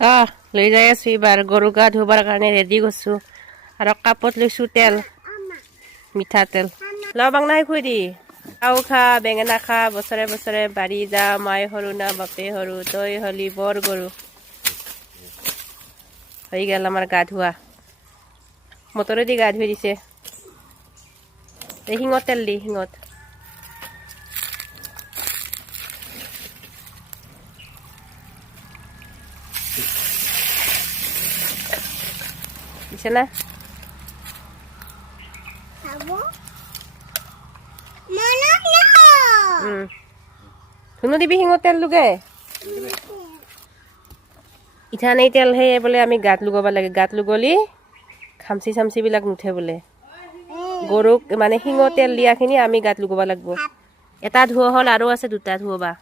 লৈ যাই আছো এইবাৰ গৰু গা ধুবৰ কাৰণে ৰেডি কৰিছো আৰু কাপত লৈছো তেল মিঠাতেল লাও বাংনাই খুই দি লাও খা বেঙেনা খা বছৰে বছৰে বাঢ়ি যা মায়ে সৰু না বাপে সৰু তই হলি বৰ গৰু হৈ গেল আমাৰ গা ধোৱা মটৰেদি গা ধুই দিছে এই শিঙত তেল দি শিঙত দিছে না ধুনু দিবি শিঙত তেল লুগে ইঠান এই তেল সেই বোলে আমি গাত লুগাব লাগে গাত লুগলি খামচি চামচিবিলাক নুঠে বোলে গৰুক মানে শিঙত তেল দিয়াখিনি আমি গাত লুগাব লাগিব এটা ধুৱা হ'ল আৰু আছে দুটা ধুবা